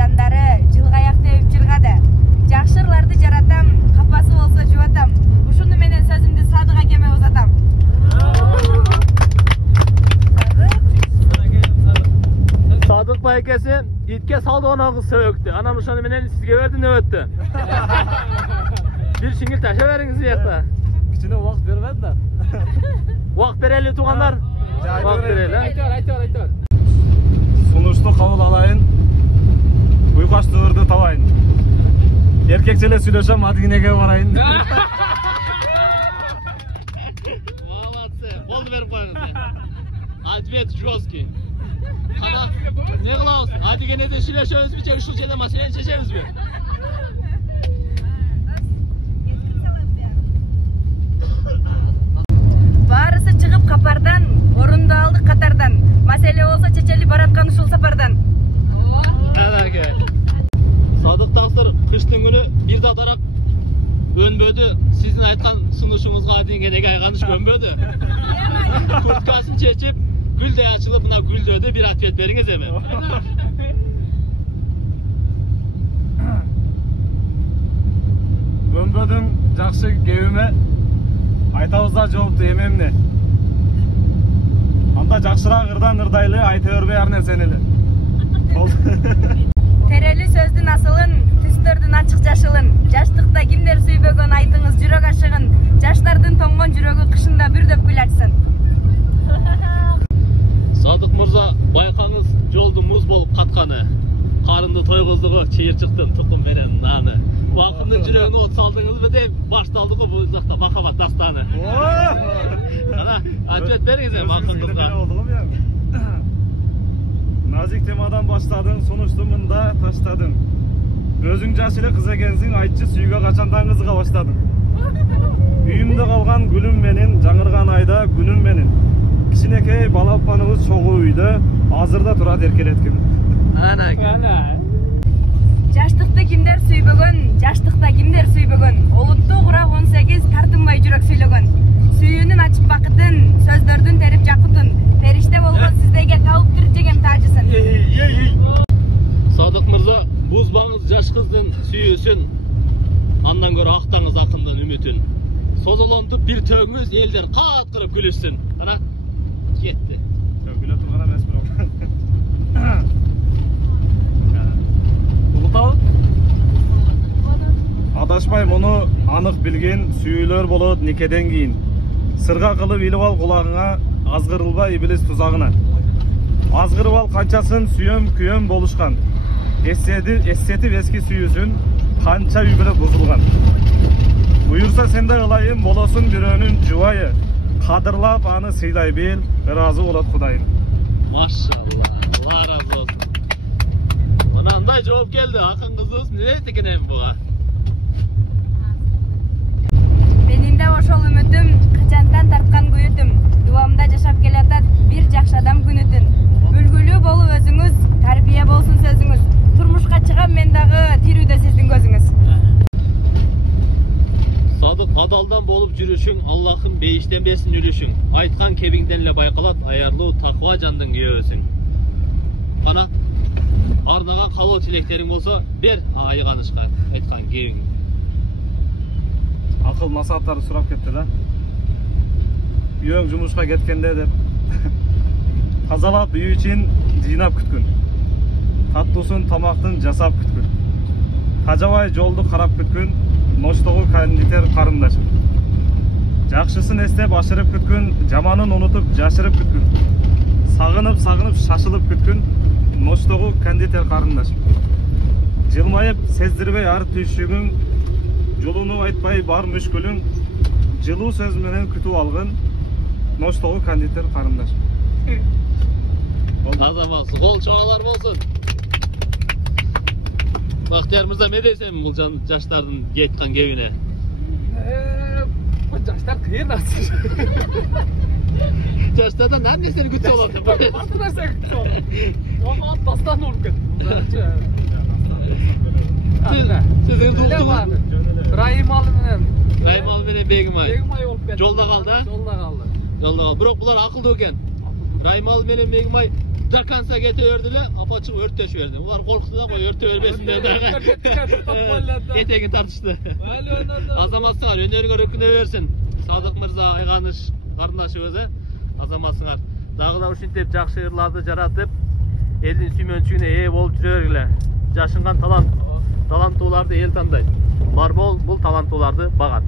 жандары жылгаяк деп жыргады. Жакшырларды жаратам, капасы болсо жубатам. Ушуну менен сөзүмдү Садык акеме узатам. Sadık baykesi itke saldı ona kız söğüktü. Anam uşanı menen sizge verdi nöböttü. Bir şingil taşa veriniz yakta. Kıçına vakt vermediler. Vakt bereli tuğanlar. Vakt bereli. Aytıyor. Sunuştu kabul alayın. Uykaş dığırdı talayın. Erkekçele süйлөшөм, Адигинеге барайын. Молодцы. Болды беріп қойыңыз. Ответ жесткий. Ana, ne kılavuz? Adigene'de süйлөшөбүз бе, ушул жерде маселени чечебиз бе? Баарысы чыгып капардан, орунду алдык катардан. Маселе болсо чечели бараткан ушул сапардан. Әнәке. Sadık Taksır kıştın günü bir datarak önbödü. Sizin aytkan sunuşunuzga Adigene'ge aygaныш könbödü. Kurtkasını çeçip gülde açılıp buna güldödü. Bir atvet veriniz hemen. Өнбөдүң жакшы кебиме айтабыз да жоопту эмемне. Анда жакшыраак ырдан ырдайлы айта бербей ар нерсени эле. Терели сөздүн асылын, түстөрдүн ачык жашылын. Жаштыкта кимдер сүйбөгөн айтыңыз жүрөк ашыгын. Жаштардын тоңгон жүрөгү кышында бүрдөп гүл ачсын. Sadık Murza bayqаңыз жолду муз болуп катканы. Карынды тойгоздугу чыйырчыктын тукум менен наны. Вакындын жүрөгүнө от салдыңыз бе деп башталды го бул жакта махабат дастаны. Ana, atvet бериңиз макын кызга. Nazik temadan başladın, sonuçta mında taşladın. Özün жаш эле kız ekенсиң, айтчы сүйгө качандан кызыга баштадың. Үйүмдө калган гүлүм менин, жаңырган айда күнүм менин. Кичинекей балапаныбыз чогуу үйдө, азырда турат эркелетким. Ana. Жаштыкты кимдер сүйбөгөн, жаштыкта кимдер сүйбөгөн. Олуттуу курак 18 тартынбай жүрөк сүйлөгөн. Сүйүүнүн ачып бакытын, сөздөрдүн терип жакытын. Периште болгон сиздерге табыптыр жеген тажысын. Sadık Murza buzbаңыз жаш кыздын сүйүүсүн, андан көрө актаңыз акындын үмүтүн. Созолонтуп бир төгүңүз элдер каткырып күлүшсүн. Ana, кетти. Güle turgana emес бирок. Улутабы? Адашпай муну анык билген сүйүүлөр болот никеден кийин. Сырга кылып илип ал кулагыңа, азгырылба иблис тузагына. Азгырып ал канчасын сүйөм күйөм болушкан. Эссетип эски сүйүүсүн, канча үй биле бузулган. Буюрса сенде ылайым болосун бирөөнүн жубайы. Кадырлап аны сыйлай бил, ыраазы болот Кудайым. Машалла, Allah razı olsun. Anандай жооп келди, акын кызыбыз не дейт экен эми буга? Менин да ошол үмүтүм, качантан тарткан күйүтүм. Дубамда жашап келатат бир жакшы адам күнүтүн. Үлгүлүү болуп өзүңүз, тарбия болсун сөзүңүз. Турмушка чыгам мен дагы тирүүдө сиздин көзүңүз. Sadık adaldan bolup жүрүшүң, Аллахым бейиштен берсин үлүшүң. Айткан кебиңден эле байкалат, аярлуу таква жандын күйөөсүң. Кана, ардаган калуу тилектериң болсо, бер айганышка айткан кебиң. Акыл насааттарды сурап кетти да. Үйөң жумушка кеткенде деп. Тазалап үй үчүн жыйнап күткүн. Таттуусун тамактын жасап күткүн. Тажабай жолду карап күткүн. Ноштогу кондитер карындашым. Жакшысын эстеп ашырып күткүн, жаманын унутуп жашырып күткүн. Сагынып шашылып күткүн, ноштогу кондитер карындашым. Жылмайып сездирбей ар түйшүгүң, жолуну айтпай бар мүшкүлүң, жылуу сөз менен күтүп алгын, ноштогу кондитер карындашым. Таза болсун, кол чоңалар болсун. Бактияр Мырза, не дейсен бул жаштардын айткан кебине? Bu жаштар кыйын азыр. Жаштардан ар нерсени күтүп алат. Ар нерсе күтүп алат. Ага, тастан уруп кетти. Сиздин дултуңуз Райымалы менен. Райымалы менен Бегимай. Бегимай болуп кетти. Жолда калды, а? Жолда калды. Жолда калды. Бирок булар акылдуу экен. Райымалы менен Бегимай Dakansa kete berdi эле, апачык өрттөшүп берди. Улар коркtu да, кой өртө бербесин деп дагы. Этегин тартышты. Азаматсыңар өнөрүңөр өкүнө берсин. Садык мырза, Айганыш карындашыбыз, азаматсыңар. Дагы да ушинтип жакшы ырларды жаратып, элдин сүймөнчүгүнө ээ болуп жүрө бергиле. Жашынган таланттууларды эл тандайт. Бар бол бул таланттууларды багат.